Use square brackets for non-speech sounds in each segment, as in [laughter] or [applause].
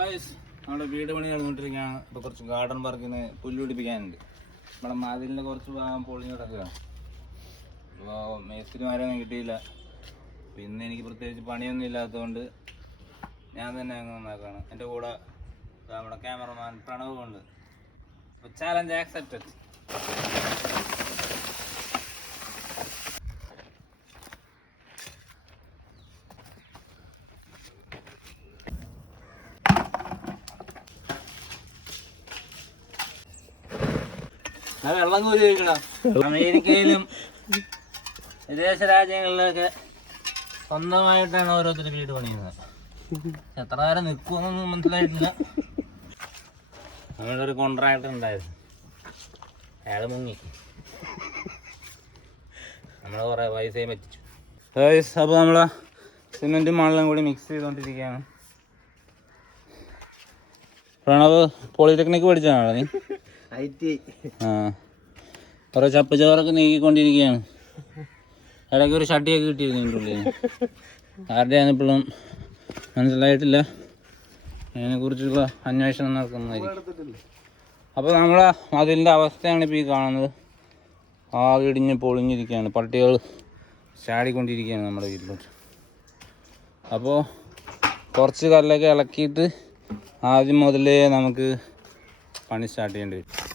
നമ്മുടെ വീട് പണി നടന്നുകൊണ്ടിരിക്കുകയാണ് ഇപ്പോൾ കുറച്ച് ഗാർഡൻ പാർക്കിന് പുല്ല് പിടിപ്പിക്കാനുണ്ട്. നമ്മുടെ മതിലിന്റെ കുറച്ച് ഭാഗം പൊളിഞ്ഞ് കിടക്കുകയാണ് അപ്പോൾ മേസ്തിരിമാരൊന്നും കിട്ടിയില്ല. പിന്നെ എനിക്ക് പ്രത്യേകിച്ച് പണിയൊന്നും ഇല്ലാത്തതുകൊണ്ട് ഞാൻ തന്നെ അങ്ങ് നന്നാക്കുകയാണ്. എന്റെ കൂടെ നമ്മുടെ ക്യാമറമാൻ പ്രണവുമുണ്ട്. അപ്പോൾ ചാലഞ്ച് ആക്സെപ്റ്റഡ് വെള്ളം കോരി അമേരിക്കയിലും വിദേശ രാജ്യങ്ങളിലൊക്കെ സ്വന്തമായിട്ടാണ് ഓരോരുത്തർ വീട് പണിയുന്നത്. എത്ര നേരം നിൽക്കുമെന്നൊന്നും മനസ്സിലായിട്ടില്ല. ഒരു കോൺട്രാക്ടർ ഉണ്ടായിരുന്നു. അയാൾ മുങ്ങി. നമ്മളെ കുറേ പൈസയും പറ്റിച്ചു. അപ്പോൾ നമ്മൾ സിമെന്റും മണലും കൂടി മിക്സ് ചെയ്തുകൊണ്ടിരിക്കുകയാണ് പ്രണവ് പോളിടെക്നിക് പഠിച്ചതാണോ നീ? കുറേ ചപ്പച്ചോറൊക്കെ നീക്കിക്കൊണ്ടിരിക്കുകയാണ്. ഇടയ്ക്ക് ഒരു ഷട്ടിയൊക്കെ കിട്ടിയിരുന്നു എന്റെ ഉള്ളിൽ ആരുടെയാണ് ഇപ്പോഴും മനസ്സിലായിട്ടില്ല. അതിനെക്കുറിച്ചുള്ള അന്വേഷണം നടക്കുന്നതായിരിക്കും. അപ്പോൾ നമ്മളെ അതിന്റെ അവസ്ഥയാണ് ഇപ്പോൾ ഈ കാണുന്നത്. ആകെ ഇടിഞ്ഞ് പൊളിഞ്ഞിരിക്കുകയാണ്. പട്ടികൾ ചാടിക്കൊണ്ടിരിക്കുകയാണ് നമ്മുടെ വീട്ടിലോട്ട്. അപ്പോൾ കുറച്ച് കല്ലൊക്കെ ഇളക്കിയിട്ട് ആദ്യം മുതലേ നമുക്ക് പണി സ്റ്റാർട്ട് ചെയ്യേണ്ടി വരും.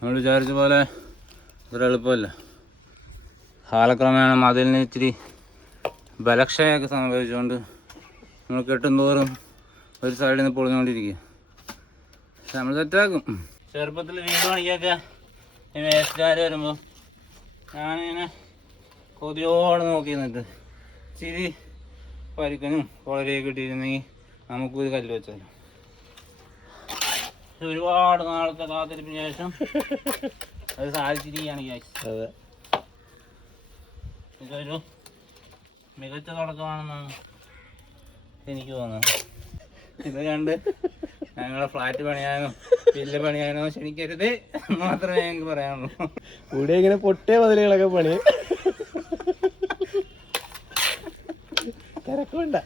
നമ്മൾ വിചാരിച്ച പോലെ അത്ര എളുപ്പമല്ല. കാലക്രമേണ മതിലിന് ഇച്ചിരി ബലക്ഷയമൊക്കെ സംഭവിച്ചുകൊണ്ട് നമ്മൾ കെട്ടുന്തോറും ഒരു സൈഡിൽ നിന്ന് പൊളിഞ്ഞുകൊണ്ടിരിക്കുക. പക്ഷെ നമ്മൾ സെറ്റാക്കും. ചെറുപ്പത്തിൽ വീട് പണിക്കൊക്കെ ഈ വരുമ്പോൾ ഞാനിങ്ങനെ കൊതിയോടെ നോക്കി നിന്നിട്ട് ചിരി പരിക്കനും കുളരെയൊക്കെ ഇട്ടിരുന്നെങ്കിൽ നമുക്കൊരു കല്ല് വെച്ചാലോ. ഒരുപാട് നാളത്തെ കാത്തിരിപ്പിന് ശേഷം അത് സാധിച്ചിരിക്കുകയാണ്. അതെ. ഇതൊരു മികച്ച തുടക്കമാണെന്നാണ് എനിക്ക് തോന്നുന്നത്. ഇത് കണ്ട് ഞങ്ങളെ ഫ്ലാറ്റ് പണിയാനോ ബില്ല് പണിയാനോ ക്ഷണിക്കരുത് മാത്രമേ ഞങ്ങൾക്ക് പറയാനുള്ളൂ. ഇവിടെ ഇങ്ങനെ പൊട്ടിയ മതിലുകളൊക്കെ പണി. തിരക്കുണ്ട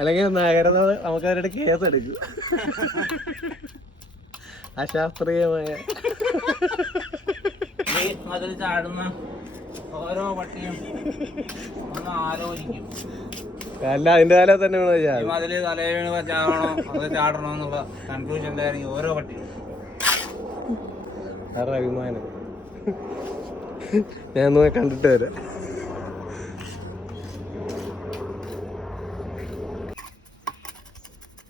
അല്ലെങ്കിൽ നഗരം നമുക്ക് അവരുടെ കേസ് എടുക്കും. അശാസ്ത്രീയമായ. ഈ അതിൽ ചാടുന്ന ഓരോ പട്ടിയും ഒന്ന് ആലോചിക്കും. അല്ല അതിന്റെ കാലം തന്നെ വേണം മതിൽ തലേ വീണ് ചാടണോ അത് ചാടണോ എന്നുള്ള കൺഫ്യൂഷനിലായിരിക്കും ഓരോ പട്ടിയും. അവരുടെ അഭിമാനം? ഞാൻ നോക്കി കണ്ടിട്ട് വരാം.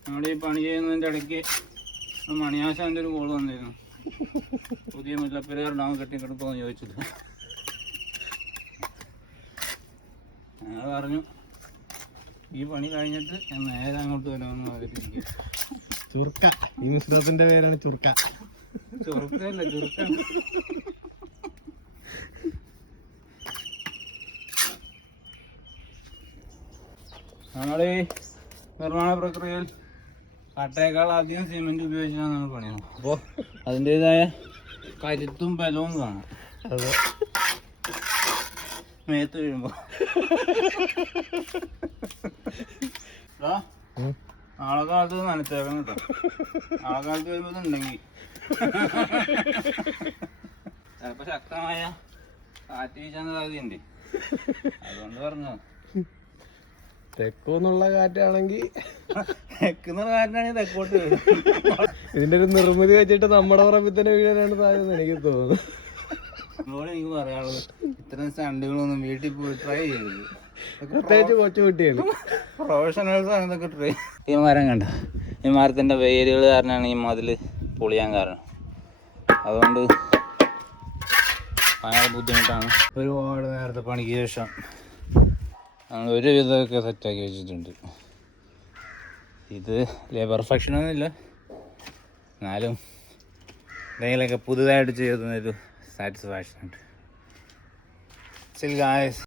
ഈ പണി ചെയ്യുന്നതിന്റെ ഇടയ്ക്ക് ഒരു മണിയാശാന്റെ ഒരു കോൾ വന്നിരുന്നു. പുതിയ മുല്ലപ്പെരിയാർ ഡാം കെട്ടിക്കിടക്കുമെന്ന് ചോദിച്ചത് ഞങ്ങൾ പറഞ്ഞു ഈ പണി കഴിഞ്ഞിട്ട് ഞാൻ നേരെ അങ്ങോട്ട് വരാമെന്ന് പറഞ്ഞിരിക്കുക ചുർക്ക ഈ മിശ്രത്തിന്റെ പേരാണ് ചുർക്ക ചുർക്കല്ല ചുർക്ക ഈ നിർമ്മാണ പ്രക്രിയയിൽ കട്ടയേക്കാൾ അധികം സിമെന്റ് ഉപയോഗിച്ചാണ് നമ്മൾ പണിയുന്നത്. അപ്പോൾ അതിന്റെതായ കരുത്തും ബലവും കാണാം. അതെ. മേത്ത് വീഴുമ്പോ. നാളെ കാലത്ത് നനച്ചേക്കണം കേട്ടോ. നാളെ കാലത്ത് വരുമ്പോ ഇതുണ്ടെങ്കിൽ ചിലപ്പോൾ ശക്തമായ കാറ്റ് വീശാൻ സാധ്യതയുണ്ട്. അതുകൊണ്ട് പറഞ്ഞു തെക്കൂന്നുള്ള കാറ്റാണെങ്കിൽ തെക്കുന്നുള്ള കാറ്റാണെങ്കിൽ തെക്കോട്ട് ഇതിന്റെ ഒരു നിർമ്മിതി വെച്ചിട്ട് നമ്മുടെ പറമ്പിൽ തന്നെ വീഴാനാണ് സാധ്യത എനിക്ക് തോന്നുന്നു. എനിക്ക് പറയാനുള്ളത് ഇത്തരം സ്റ്റണ്ടുകളൊന്നും വീട്ടിൽ പോയി ട്രൈ ചെയ്യരുത്. [laughs] പ്രത്യേകിച്ച് കൊച്ചു കുട്ടികൾ പ്രൊഫഷണൽസ് ആണ് ഇതൊക്കെ ട്രൈ ഈ മരം കണ്ട? ഈ മരത്തിന്റെ വേരുകൾ കാരണമാണ് ഈ മതിൽ പൊളിയാൻ കാരണം. അതുകൊണ്ട് ഭയങ്കര ബുദ്ധിമുട്ടാണ്. ഒരുപാട് നേരത്തെ പണിക്ക് ശേഷം നമ്മൾ ഒരു വിധമൊക്കെ സെറ്റാക്കി വെച്ചിട്ടുണ്ട്. ഇത് പെർഫെക്ഷനൊന്നുമില്ല എന്നാലും എന്തെങ്കിലുമൊക്കെ പുതുതായിട്ട് ചെയ്യുന്നൊരു സാറ്റിസ്ഫാക്ഷൻ ഉണ്ട്. ചില ഗായസ്